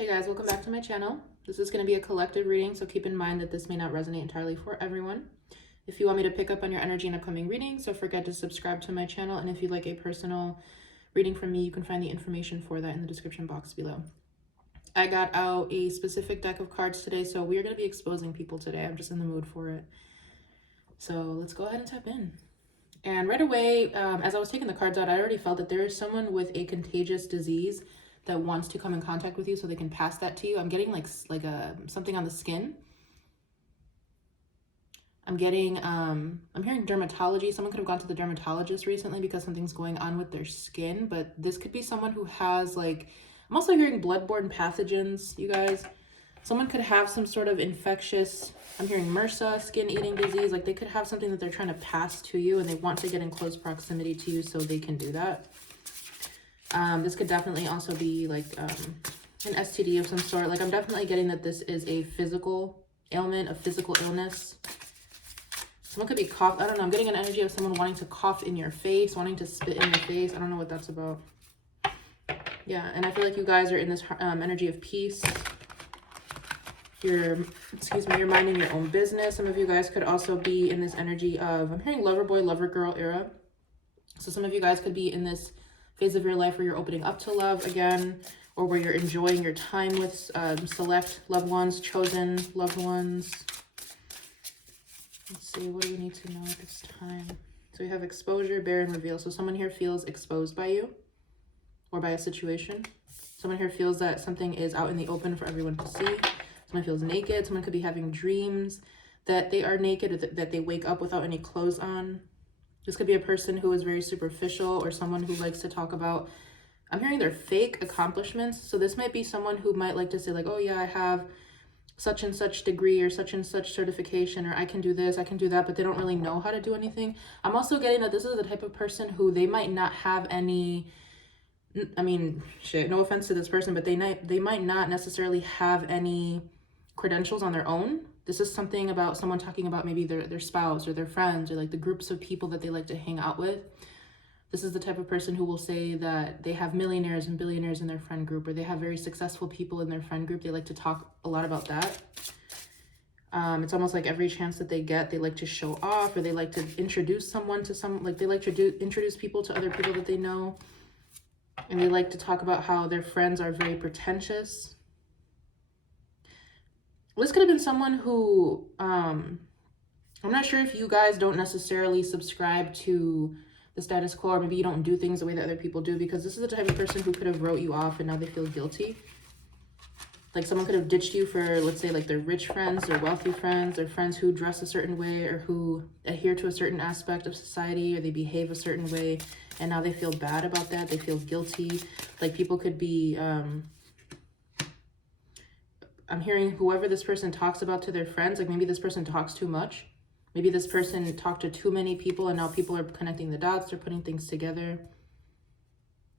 Hey guys, welcome back to my channel. This is going to be a collective reading, so keep in mind that this may not resonate entirely for everyone. If you want me to pick up on your energy in upcoming readings, don't forget to subscribe to my channel, and if you'd like a personal reading from me, you can find the information for that in the description box below. I got out a specific deck of cards today, so we're going to be exposing people today. I'm just in the mood for it. So let's go ahead and tap in. And right away, as I was taking the cards out, I already felt that there is someone with a contagious disease that wants to come in contact with you so they can pass that to you. I'm getting like something on the skin. I'm getting, I'm hearing dermatology. Someone could have gone to the dermatologist recently because something's going on with their skin, but this could be someone who has like, I'm also hearing bloodborne pathogens, you guys. Someone could have some sort of infectious, I'm hearing MRSA, skin-eating disease. Like they could have something that they're trying to pass to you and they want to get in close proximity to you so they can do that. This could definitely also be like an STD of some sort. Like I'm definitely getting that this is a physical ailment, a physical illness. Someone could be cough. I don't know. I'm getting an energy of someone wanting to cough in your face, wanting to spit in your face. I don't know what that's about. Yeah, and I feel like you guys are in this energy of peace. You're minding your own business. Some of you guys could also be in this energy of, I'm hearing lover boy, lover girl era. So some of you guys could be in this phase of your life where you're opening up to love again, or where you're enjoying your time with select loved ones, chosen loved ones. Let's see, what do we need to know at this time? So we have exposure, bear, and reveal. So someone here feels exposed by you or by a situation. Someone here feels that something is out in the open for everyone to see. Someone feels naked. Someone could be having dreams that they are naked, or that they wake up without any clothes on. This could be a person who is very superficial, or someone who likes to talk about, I'm hearing their fake accomplishments. So this might be someone who might like to say like, oh yeah, I have such and such degree or such and such certification, or I can do this, I can do that, but they don't really know how to do anything. I'm also getting that this is the type of person who they might not have any, I mean, shit, no offense to this person, but they might not necessarily have any credentials on their own. This is something about someone talking about maybe their spouse or their friends or like the groups of people that they like to hang out with. This is the type of person who will say that they have millionaires and billionaires in their friend group, or they have very successful people in their friend group. They like to talk a lot about that. It's almost like every chance that they get, they like to show off, or they like to introduce someone to like they like to introduce people to other people that they know. And they like to talk about how their friends are very pretentious. This could have been someone who, I'm not sure if you guys don't necessarily subscribe to the status quo, or maybe you don't do things the way that other people do, because this is the type of person who could have wrote you off and now they feel guilty. Like someone could have ditched you for, let's say, like their rich friends, their wealthy friends, their friends who dress a certain way, or who adhere to a certain aspect of society, or they behave a certain way, and now they feel bad about that. They feel guilty. Like people could be, I'm hearing whoever this person talks about to their friends, like maybe this person talks too much. Maybe this person talked to too many people and now people are connecting the dots, they're putting things together.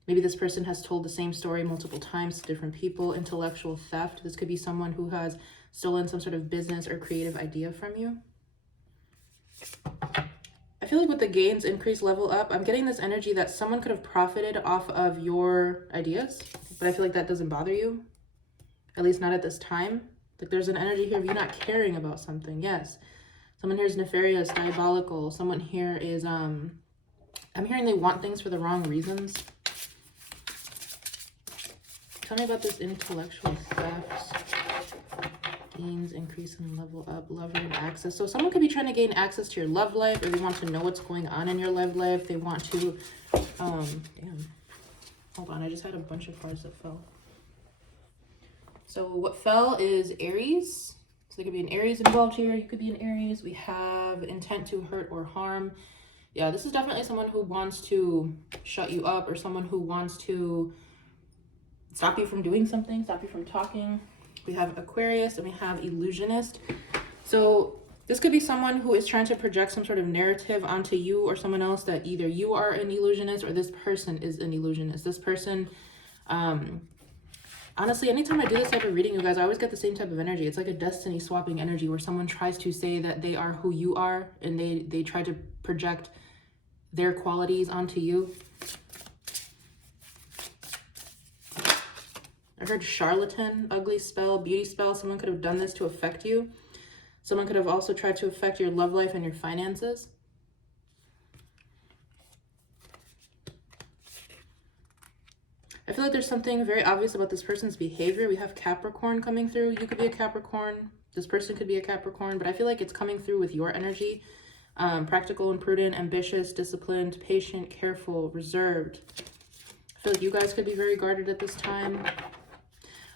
Maybe this person has told the same story multiple times to different people. Intellectual theft. This could be someone who has stolen some sort of business or creative idea from you. I feel like with the gains, increase, level up, I'm getting this energy that someone could have profited off of your ideas, but I feel like that doesn't bother you. At least not at this time. Like there's an energy here of you not caring about something. Yes. Someone here is nefarious, diabolical. Someone here is, I'm hearing they want things for the wrong reasons. Tell me about this intellectual theft. Gains, increase, and level up, lover, and access. So someone could be trying to gain access to your love life, or they want to know what's going on in your love life. They want to, damn. Hold on, I just had a bunch of cards that fell. So what fell is Aries. So there could be an Aries involved here. You could be an Aries. We have intent to hurt or harm. Yeah, this is definitely someone who wants to shut you up, or someone who wants to stop you from doing something, stop you from talking. We have Aquarius and we have illusionist. So this could be someone who is trying to project some sort of narrative onto you or someone else that either you are an illusionist or this person is an illusionist. This person, honestly, anytime I do this type of reading, you guys, I always get the same type of energy. It's like a destiny swapping energy where someone tries to say that they are who you are, and they try to project their qualities onto you. I heard charlatan, ugly spell, beauty spell. Someone could have done this to affect you. Someone could have also tried to affect your love life and your finances. I feel like there's something very obvious about this person's behavior. We have Capricorn coming through. You could be a Capricorn. This person could be a Capricorn, but I feel like it's coming through with your energy. Practical and prudent, ambitious, disciplined, patient, careful, reserved. I feel like you guys could be very guarded at this time.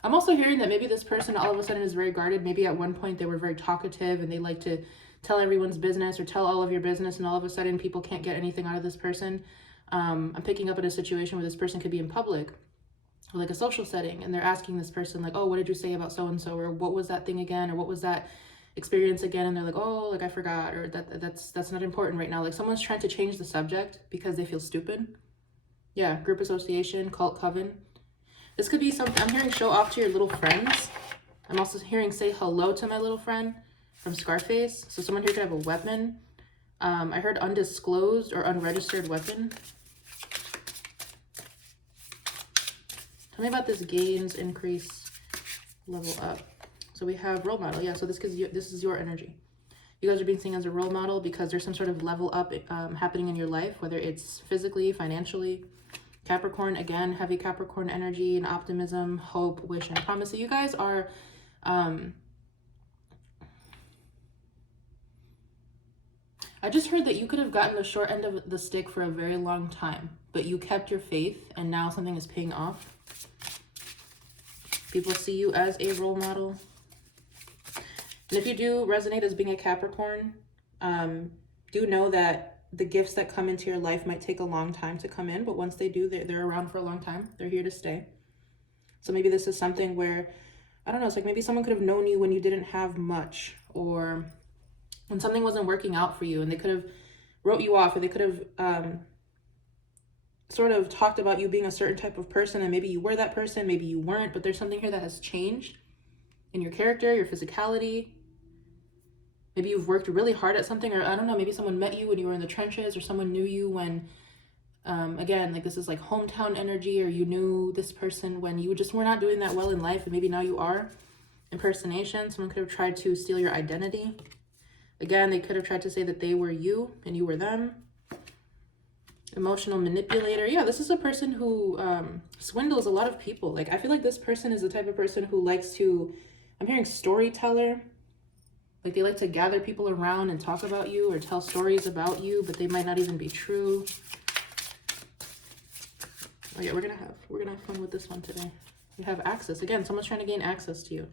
I'm also hearing that maybe this person all of a sudden is very guarded. Maybe at one point they were very talkative and they like to tell everyone's business or tell all of your business, and all of a sudden people can't get anything out of this person. I'm picking up in a situation where this person could be in public, or like a social setting, and they're asking this person like, oh, what did you say about so-and-so, or what was that thing again, or what was that experience again, and they're like, oh, like I forgot, or that's not important right now. Like someone's trying to change the subject because they feel stupid. Yeah, group association, cult, coven. This could be something, I'm hearing show off to your little friends. I'm also hearing say hello to my little friend from Scarface. So someone here could have a weapon. I heard undisclosed or unregistered weapon. Tell me about this gains, increase, level up. So we have role model. Yeah, so this is your energy. You guys are being seen as a role model because there's some sort of level up happening in your life, whether it's physically, financially. Capricorn, again, heavy Capricorn energy and optimism, hope, wish, and promise. So you guys are, I just heard that you could have gotten the short end of the stick for a very long time, but you kept your faith and now something is paying off. People see you as a role model. And if you do resonate as being a Capricorn, do know that the gifts that come into your life might take a long time to come in, but once they do, they're around for a long time. They're here to stay. So maybe this is something where, I don't know, it's like maybe someone could have known you when you didn't have much, or when something wasn't working out for you, and they could have wrote you off, or they could have sort of talked about you being a certain type of person, and maybe you were that person, maybe you weren't, but there's something here that has changed in your character, your physicality. Maybe you've worked really hard at something, or I don't know, maybe someone met you when you were in the trenches, or someone knew you when, again, like this is like hometown energy, or you knew this person when you just were not doing that well in life, and maybe now you are. Impersonation, someone could have tried to steal your identity. Again, they could have tried to say that they were you and you were them. Emotional manipulator. Yeah, this is a person who swindles a lot of people. Like, I feel like this person is the type of person who likes to, I'm hearing storyteller. Like, they like to gather people around and talk about you or tell stories about you, but they might not even be true. Oh yeah, we're gonna have fun with this one today. We have access. Again, someone's trying to gain access to you.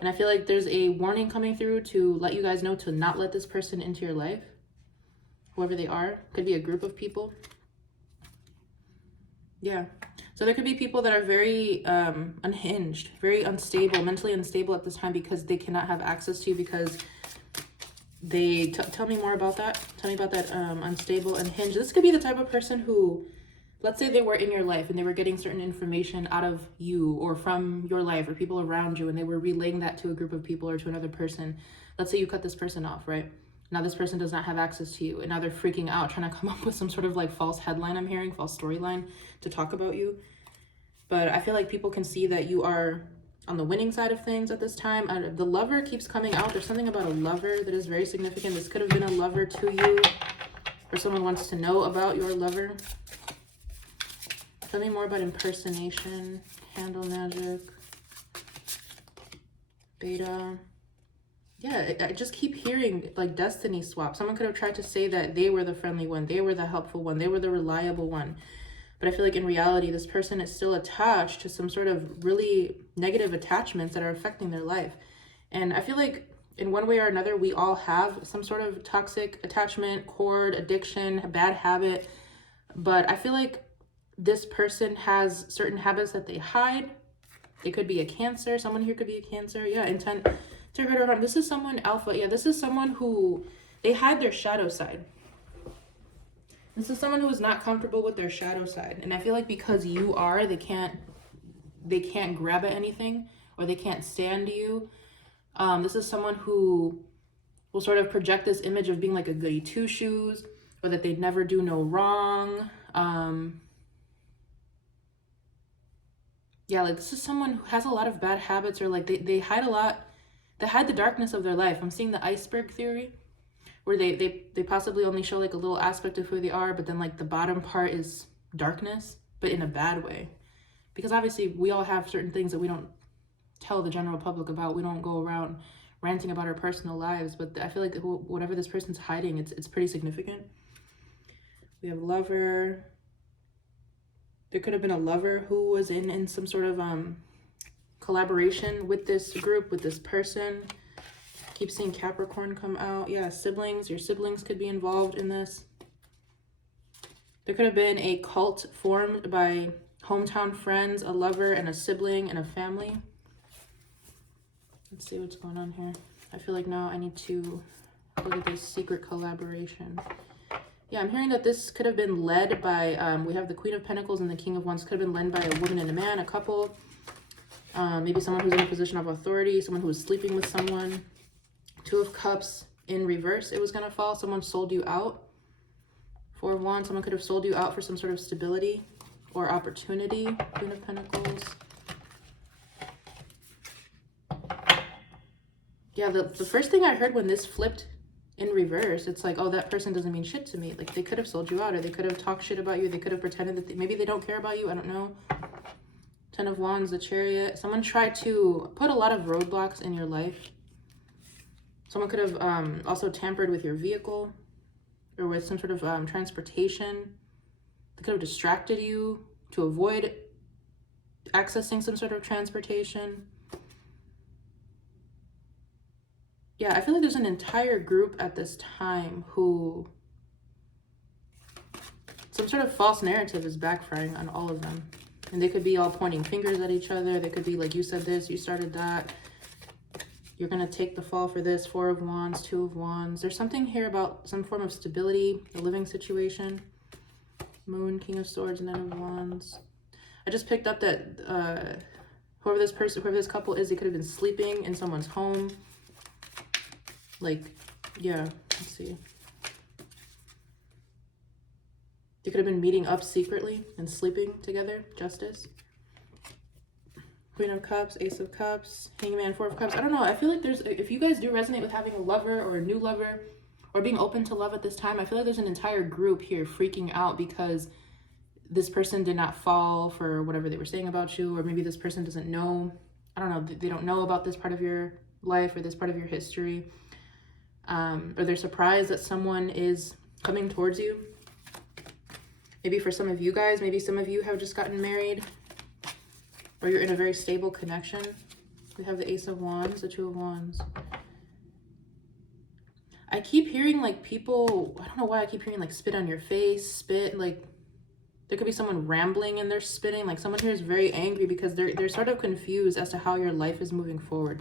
And I feel like there's a warning coming through to let you guys know to not let this person into your life. Whoever they are. Could be a group of people. Yeah. So there could be people that are very unhinged, very unstable, mentally unstable at this time because they cannot have access to you because they... Tell me more about that. Tell me about that unstable, unhinged. This could be the type of person who... Let's say they were in your life and they were getting certain information out of you or from your life or people around you, and they were relaying that to a group of people or to another person. Let's say you cut this person off, right? Now this person does not have access to you, and now they're freaking out, trying to come up with some sort of like false headline, I'm hearing, false storyline to talk about you. But I feel like people can see that you are on the winning side of things at this time. The lover keeps coming out. There's something about a lover that is very significant. This could have been a lover to you, or someone wants to know about your lover. Tell me more about impersonation, candle magic, beta. Yeah, I just keep hearing like destiny swap. Someone could have tried to say that they were the friendly one, they were the helpful one, they were the reliable one. But I feel like in reality, this person is still attached to some sort of really negative attachments that are affecting their life. And I feel like in one way or another, we all have some sort of toxic attachment, cord, addiction, bad habit. But I feel like this person has certain habits that they hide. It could be a Cancer. Someone here could be a Cancer. Yeah, intent to hurt or harm. This is someone alpha. Yeah, this is someone who, they hide their shadow side. This is someone who is not comfortable with their shadow side. And I feel like because you are, they can't grab at anything, or they can't stand you. This is someone who will sort of project this image of being like a goody two-shoes, or that they'd never do no wrong. Yeah, like this is someone who has a lot of bad habits, or like they hide a lot. They hide the darkness of their life. I'm seeing the iceberg theory, where they possibly only show like a little aspect of who they are, but then like the bottom part is darkness, but in a bad way. Because obviously we all have certain things that we don't tell the general public about. We don't go around ranting about our personal lives, but I feel like whatever this person's hiding, it's pretty significant. We have lover. There could have been a lover who was in some sort of collaboration with this group, with this person. Keep seeing Capricorn come out. Yeah, siblings. Your siblings could be involved in this. There could have been a cult formed by hometown friends, a lover, and a sibling, and a family. Let's see what's going on here. I feel like now I need to look at this secret collaboration. Yeah, I'm hearing that this could have been led by, we have the Queen of Pentacles and the King of Wands. Could have been led by a woman and a man, a couple. Maybe someone who's in a position of authority, someone who was sleeping with someone. Two of Cups in reverse, it was going to fall. Someone sold you out. Four of Wands, someone could have sold you out for some sort of stability or opportunity. Queen of Pentacles. Yeah, the first thing I heard when this flipped in reverse, it's like, oh, that person doesn't mean shit to me. Like, they could have sold you out, or they could have talked shit about you. They could have pretended that maybe they don't care about you. I don't know. Ten of Wands, the Chariot. Someone tried to put a lot of roadblocks in your life. Someone could have also tampered with your vehicle or with some sort of transportation. They could have distracted you to avoid accessing some sort of transportation. Yeah, I feel like there's an entire group at this time who some sort of false narrative is backfiring on all of them. And they could be all pointing fingers at each other. They could be like, you said this, you started that. You're going to take the fall for this. Four of Wands, Two of Wands. There's something here about some form of stability, a living situation. Moon, King of Swords, Nine of Wands. I just picked up that whoever this couple is, they could have been sleeping in someone's home. Like, yeah, let's see. They could have been meeting up secretly and sleeping together. Justice. Queen of Cups, Ace of Cups, Hangman, Four of Cups. I don't know. I feel like there's, if you guys do resonate with having a lover or a new lover or being open to love at this time, I feel like there's an entire group here freaking out because this person did not fall for whatever they were saying about you, or maybe this person doesn't know. I don't know. They don't know about this part of your life or this part of your history. Or they're surprised that someone is coming towards you. Maybe for some of you guys, maybe some of you have just gotten married, or you're in a very stable connection. We have the Ace of Wands, the Two of Wands. I keep hearing like people, I don't know why I keep hearing like spit on your face, spit, like there could be someone rambling and they're spitting. Like someone here is very angry because they're sort of confused as to how your life is moving forward.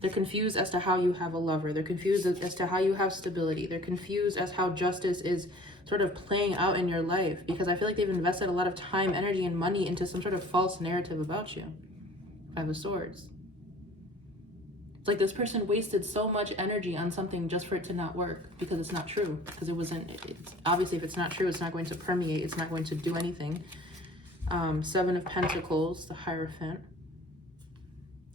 They're confused as to how you have a lover. They're confused as to how you have stability. They're confused as how justice is sort of playing out in your life, because I feel like they've invested a lot of time, energy, and money into some sort of false narrative about you. Five of Swords. It's like this person wasted so much energy on something just for it to not work, because it's not true. Because it wasn't, it's, obviously if it's not true, it's not going to permeate. It's not going to do anything. Seven of Pentacles, the Hierophant.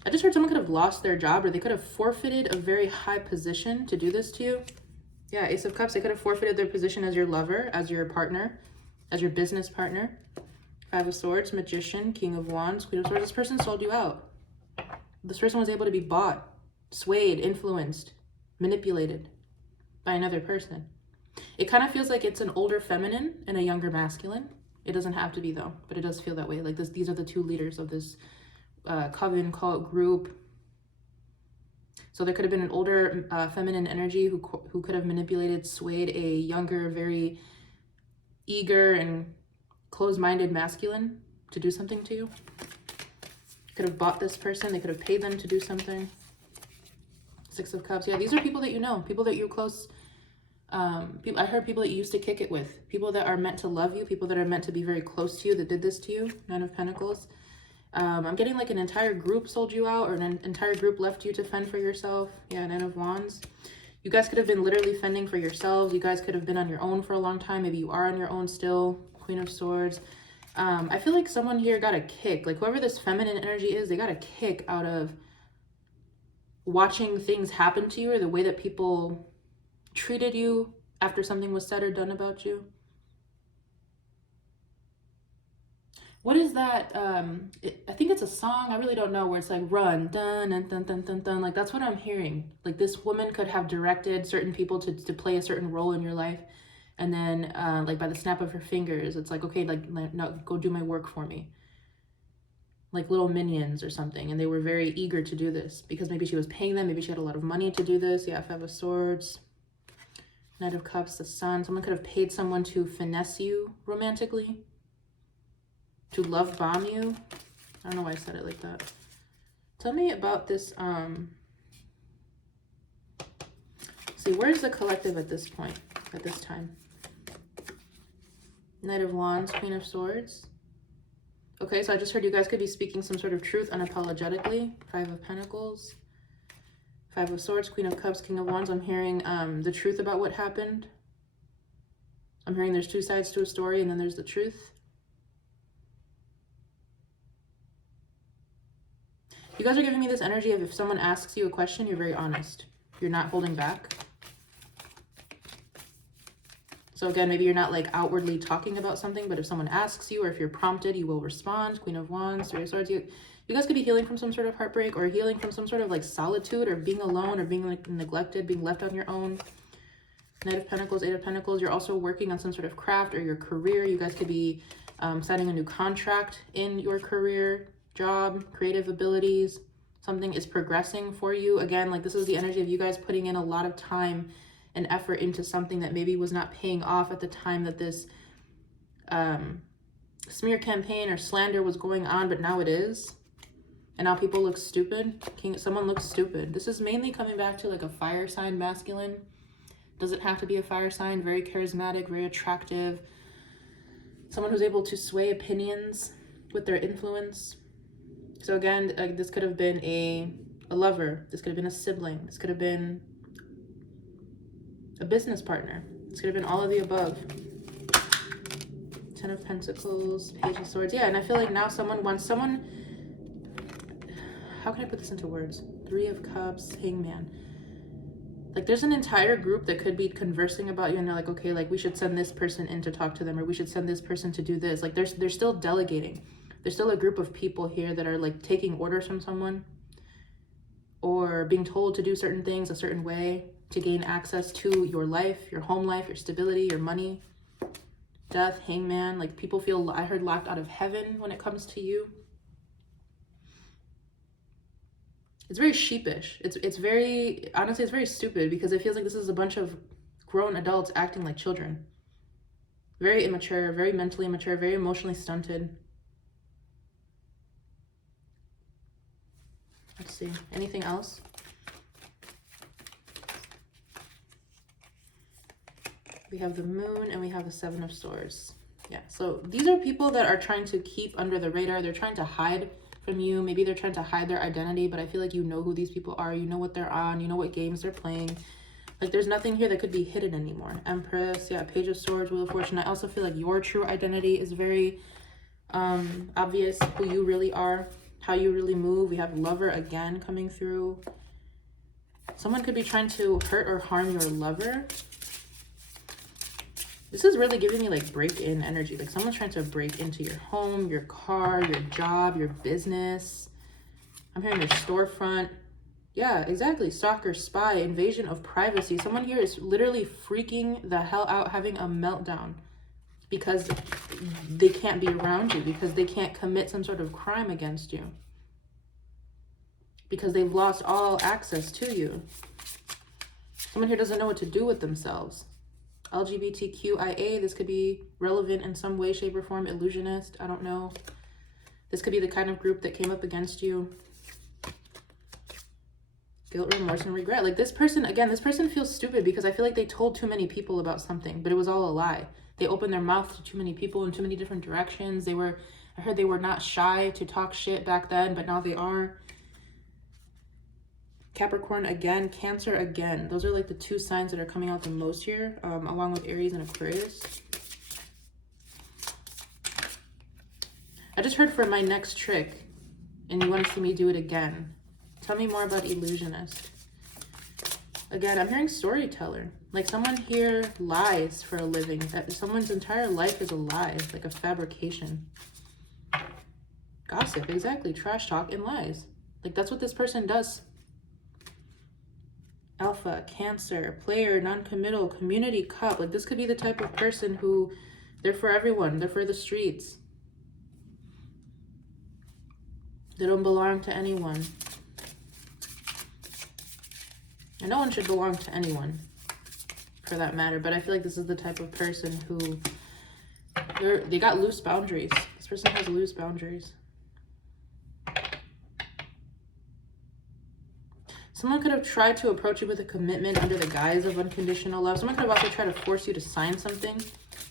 I just heard someone could have lost their job, or they could have forfeited a very high position to do this to you. Yeah, Ace of Cups, they could have forfeited their position as your lover, as your partner, as your business partner. Five of Swords, Magician, King of Wands, Queen of Swords. This person sold you out. This person was able to be bought, swayed, influenced, manipulated by another person. It kind of feels like it's an older feminine and a younger masculine. It doesn't have to be though, but it does feel that way. Like this, these are the two leaders of this coven, cult, group. So there could have been an older feminine energy who could have manipulated, swayed a younger, very eager and closed-minded masculine to do something to you. Could have bought this person. They could have paid them to do something. Six of Cups. Yeah, these are people that you know, people that you're close. I heard people that you used to kick it with, people that are meant to love you, people that are meant to be very close to you that did this to you. Nine of Pentacles. I'm getting like an entire group sold you out, or an entire group left you to fend for yourself. Yeah, Nine of Wands. You guys could have been literally fending for yourselves. You guys could have been on your own for a long time. Maybe you are on your own still. Queen of Swords. I feel like someone here got a kick. Like whoever this feminine energy is, they got a kick out of watching things happen to you, or the way that people treated you after something was said or done about you. What is that? I think it's a song. I really don't know, where it's like run, dun, dun, dun, dun, dun, dun. Like that's what I'm hearing. Like this woman could have directed certain people to play a certain role in your life. And then like by the snap of her fingers, it's like, okay, like no, go do my work for me. Like little minions or something. And they were very eager to do this because maybe she was paying them. Maybe she had a lot of money to do this. Yeah, Five of Swords. Knight of Cups, the Sun. Someone could have paid someone to finesse you romantically. To love bomb you. I don't know why I said it like that. Tell me about this. See, where's the collective at this point, at this time? Knight of Wands, Queen of Swords. Okay, so I just heard you guys could be speaking some sort of truth unapologetically. Five of Pentacles. Five of Swords, Queen of Cups, King of Wands. I'm hearing the truth about what happened. I'm hearing there's two sides to a story, and then there's the truth. You guys are giving me this energy of if someone asks you a question, you're very honest. You're not holding back. So again, maybe you're not like outwardly talking about something, but if someone asks you, or if you're prompted, you will respond. Queen of Wands, Three of Swords. You guys could be healing from some sort of heartbreak, or healing from some sort of like solitude, or being alone, or being like neglected, being left on your own. Knight of Pentacles, Eight of Pentacles. You're also working on some sort of craft or your career. You guys could be signing a new contract in your career, job, creative abilities. Something is progressing for you. Again, like this is the energy of you guys putting in a lot of time and effort into something that maybe was not paying off at the time that this smear campaign or slander was going on, but now it is. And now people look stupid. Someone looks stupid. This is mainly coming back to like a fire sign masculine. Doesn't have to be a fire sign. Very charismatic, very attractive. Someone who's able to sway opinions with their influence. So again, this could have been a lover. This could have been a sibling. This could have been a business partner. This could have been all of the above. Ten of Pentacles, Page of Swords. Yeah, and I feel like now someone wants someone. How can I put this into words? Three of Cups, Hangman. Like there's an entire group that could be conversing about you, and they're like, okay, like we should send this person in to talk to them, or we should send this person to do this. Like they're still delegating. There's still a group of people here that are like taking orders from someone, or being told to do certain things a certain way to gain access to your life, your home life, your stability, your money. Death, Hangman. Like people feel, I heard, locked out of heaven when it comes to you. It's very sheepish. It's very, honestly, it's very stupid, because it feels like this is a bunch of grown adults acting like children. Very immature, very mentally immature, very emotionally stunted. Let's see. Anything else? We have the Moon and we have the Seven of Swords. Yeah, so these are people that are trying to keep under the radar. They're trying to hide from you. Maybe they're trying to hide their identity, but I feel like you know who these people are. You know what they're on. You know what games they're playing. Like there's nothing here that could be hidden anymore. Empress, yeah, Page of Swords, Wheel of Fortune. I also feel like your true identity is very obvious, who you really are, how you really move. We have Lover again coming through. Someone could be trying to hurt or harm your lover. This is really giving me like break-in energy. Like someone's trying to break into your home, your car, your job, your business. I'm hearing your storefront. Yeah, exactly. Stalker, spy, invasion of privacy. Someone here is literally freaking the hell out, having a meltdown because they can't be around you, because they can't commit some sort of crime against you, because they've lost all access to you. Someone here doesn't know what to do with themselves. LGBTQIA, this could be relevant in some way, shape, or form. Illusionist, I don't know. This could be the kind of group that came up against you. Guilt, remorse, and regret. Like this person, again, this person feels stupid because I feel like they told too many people about something, but it was all a lie. They opened their mouth to too many people in too many different directions. I heard they were not shy to talk shit back then, but now they are. Capricorn again, Cancer again. Those are like the two signs that are coming out the most here, along with Aries and Aquarius. I just heard for my next trick, and you want to see me do it again. Tell me more about illusionist. Again, I'm hearing storyteller. Like someone here lies for a living. Someone's entire life is a lie, like a fabrication. Gossip, exactly. Trash talk and lies. Like that's what this person does. Alpha, Cancer, player, non-committal, community cup. Like this could be the type of person who, they're for everyone. They're for the streets. They don't belong to anyone. And no one should belong to anyone, for that matter. But I feel like this is the type of person who, they got loose boundaries. This person has loose boundaries. Someone could have tried to approach you with a commitment under the guise of unconditional love. Someone could have also tried to force you to sign something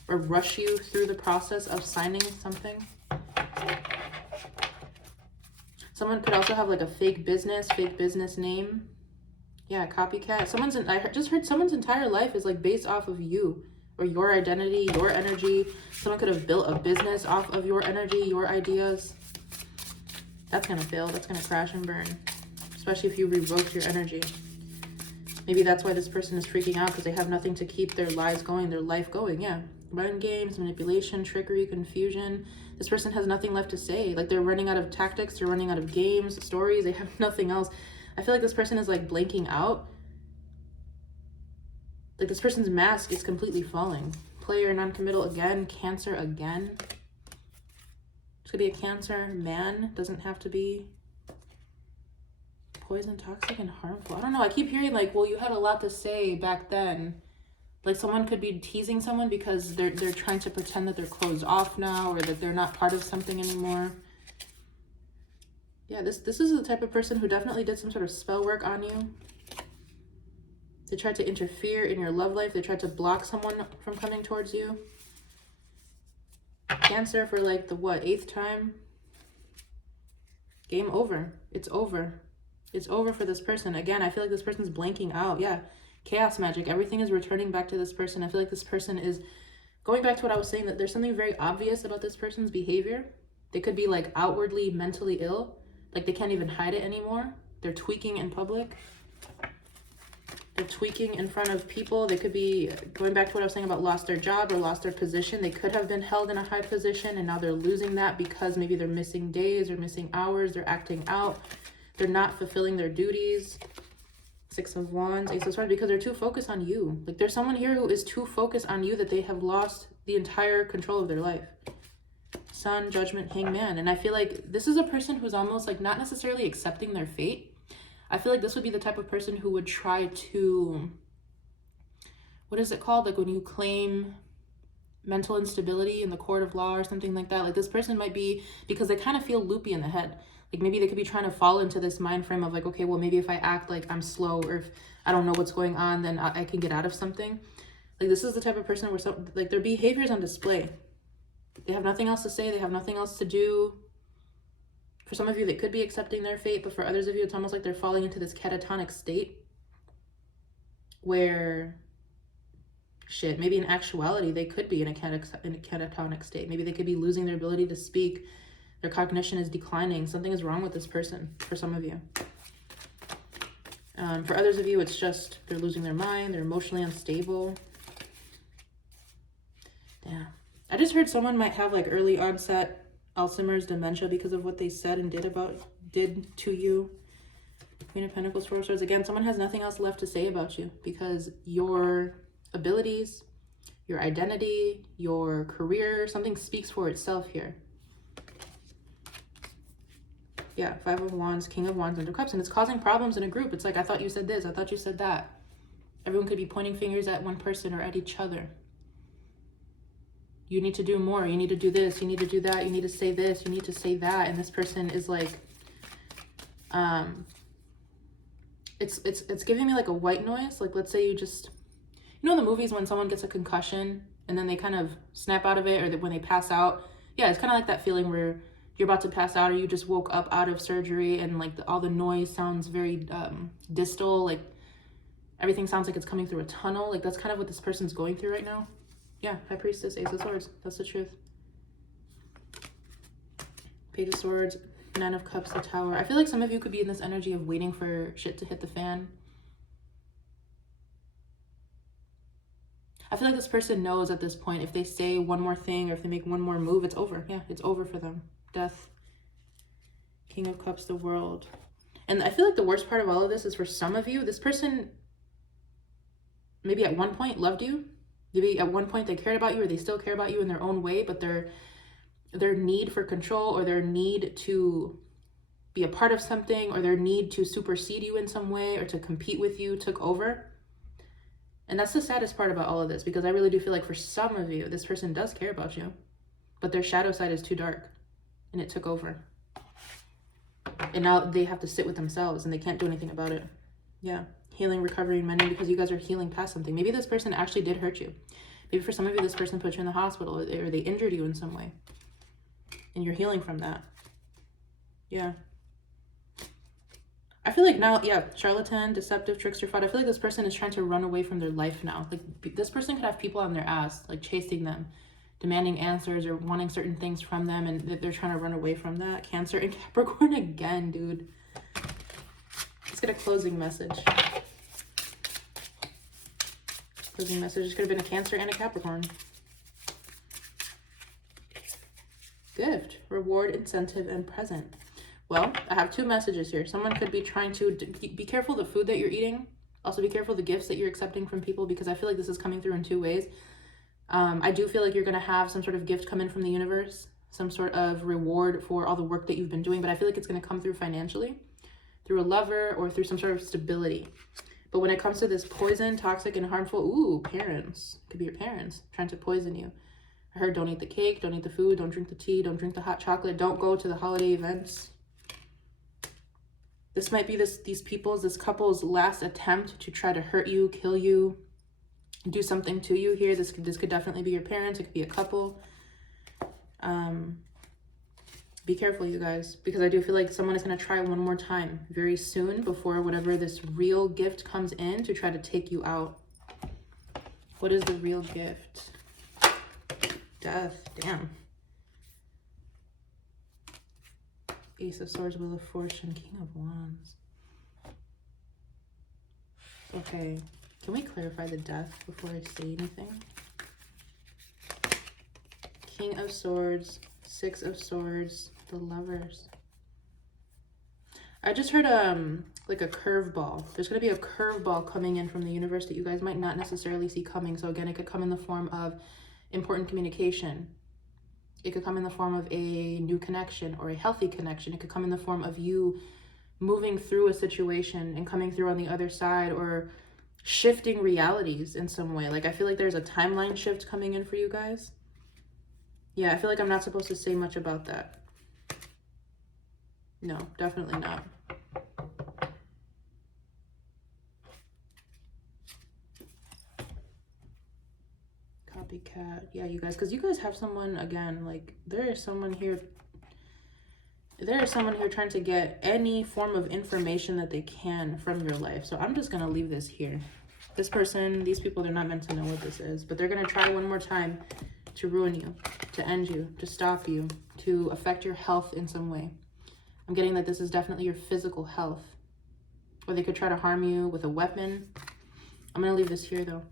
or rush you through the process of signing something. Someone could also have like a fake business name. Yeah, copycat. I just heard someone's entire life is like based off of you or your identity, your energy. Someone could have built a business off of your energy, your ideas. That's gonna fail. That's gonna crash and burn. Especially if you revoked your energy. Maybe that's why this person is freaking out, because they have nothing to keep their lives going, their life going. Yeah. Run games, manipulation, trickery, confusion. This person has nothing left to say. Like they're running out of tactics, they're running out of games, stories, they have nothing else. I feel like this person is like blanking out. Like this person's mask is completely falling. Player, non-committal again, Cancer again. This could be a Cancer man, doesn't have to be. Poison, toxic, and harmful. I don't know. I keep hearing like, well, you had a lot to say back then. Like someone could be teasing someone because they're trying to pretend that they're closed off now, or that they're not part of something anymore. Yeah, this is the type of person who definitely did some sort of spell work on you. They tried to interfere in your love life. They tried to block someone from coming towards you. Cancer for like the what, 8th time? Game over. It's over. It's over for this person. Again, I feel like this person's blanking out. Yeah. Chaos magic. Everything is returning back to this person. I feel like this person is going back to what I was saying, that there's something very obvious about this person's behavior. They could be like outwardly mentally ill. Like they can't even hide it anymore. They're tweaking in public. They're tweaking in front of people. They could be going back to what I was saying about lost their job or lost their position. They could have been held in a high position and now they're losing that because maybe they're missing days or missing hours. They're acting out. They're not fulfilling their duties. 6 of Wands, Ace of Swords, because they're too focused on you. Like there's someone here who is too focused on you that they have lost the entire control of their life. Sun, Judgment, Hangman. And I feel like this is a person who's almost like not necessarily accepting their fate. I feel like this would be the type of person who would try to, what is it called? Like when you claim mental instability in the court of law or something like that. Like this person might be, because they kind of feel loopy in the head. Like maybe they could be trying to fall into this mind frame of like, okay, well, maybe if I act like I'm slow or if I don't know what's going on, then I can get out of something. Like this is the type of person where like their behavior is on display. They have nothing else to say. They have nothing else to do. For some of you, they could be accepting their fate, but for others of you, it's almost like they're falling into this catatonic state where, shit, maybe in actuality, they could be in a catatonic state. Maybe they could be losing their ability to speak. Their cognition is declining. Something is wrong with this person, for some of you. For others of you, it's just they're losing their mind. They're emotionally unstable. Damn. I just heard someone might have like early onset Alzheimer's, dementia because of what they said and did to you. Queen of Pentacles, 4 of Swords. Again, someone has nothing else left to say about you because your abilities, your identity, your career, something speaks for itself here. Yeah, 5 of Wands, King of Wands, Under Cups, and it's causing problems in a group. It's like, I thought you said this, I thought you said that. Everyone could be pointing fingers at one person or at each other. You need to do more, you need to do this, you need to do that, you need to say this, you need to say that, and this person is like, it's giving me like a white noise. Like, let's say you just, you know in the movies when someone gets a concussion and then they kind of snap out of it, or when they pass out. Yeah, it's kind of like that feeling where you're about to pass out, or you just woke up out of surgery and like all the noise sounds very distal, like everything sounds like it's coming through a tunnel. Like that's kind of what this person's going through right now. Yeah, High Priestess, Ace of Swords. That's the truth. Page of Swords, Nine of Cups, the Tower. I feel like some of you could be in this energy of waiting for shit to hit the fan. I feel like this person knows at this point, if they say one more thing or if they make one more move, it's over. Yeah, it's over for them. Death. King of Cups, the World. And I feel like the worst part of all of this is for some of you, this person maybe at one point loved you. Maybe at one point they cared about you, or they still care about you in their own way, but their need for control, or their need to be a part of something, or their need to supersede you in some way or to compete with you took over. And that's the saddest part about all of this, because I really do feel like for some of you, this person does care about you, but their shadow side is too dark and it took over. And now they have to sit with themselves and they can't do anything about it. Yeah. Healing, recovery, and mending, because you guys are healing past something. Maybe this person actually did hurt you. Maybe for some of you, this person put you in the hospital, or they injured you in some way. And you're healing from that. Yeah. I feel like now, yeah, charlatan, deceptive, trickster, fraud. I feel like this person is trying to run away from their life now. Like, this person could have people on their ass, like chasing them, demanding answers or wanting certain things from them, and they're trying to run away from that. Cancer and Capricorn again, dude. Let's get a closing message. Closing message. Could have been a Cancer and a Capricorn. Gift, reward, incentive, and present. Well, I have two messages here. Someone could be trying to be careful the food that you're eating. Also be careful the gifts that you're accepting from people, because I feel like this is coming through in two ways. I do feel like you're going to have some sort of gift come in from the universe, some sort of reward for all the work that you've been doing, but I feel like it's going to come through financially, through a lover, or through some sort of stability. But when it comes to this poison, toxic, and harmful, ooh, parents. It could be your parents trying to poison you. I heard don't eat the cake, don't eat the food, don't drink the tea, don't drink the hot chocolate, don't go to the holiday events. This might be this couple's last attempt to try to hurt you, kill you, do something to you here. This could definitely be your parents. It could be a couple. Be careful, you guys, because I do feel like someone is going to try one more time very soon before whatever this real gift comes in to try to take you out. What is the real gift? Death. Damn. Ace of Swords, Wheel of Fortune, King of Wands. Okay, can we clarify the death before I say anything? King of Swords, Six of Swords, the Lovers. I just heard like a curveball. There's going to be a curveball coming in from the universe that you guys might not necessarily see coming. So again, it could come in the form of important communication. It could come in the form of a new connection or a healthy connection. It could come in the form of you moving through a situation and coming through on the other side, or shifting realities in some way. Like, I feel like there's a timeline shift coming in for you guys. Yeah, I feel like I'm not supposed to say much about that. No, definitely not. Copycat. Yeah, you guys, because you guys have someone, again, like, there is someone here trying to get any form of information that they can from your life. So I'm just going to leave this here. This person, these people, they're not meant to know what this is, but they're going to try one more time to ruin you, to end you, to stop you, to affect your health in some way. I'm getting that this is definitely your physical health. Or they could try to harm you with a weapon. I'm going to leave this here, though.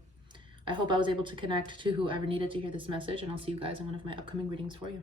I hope I was able to connect to whoever needed to hear this message, and I'll see you guys in one of my upcoming readings for you.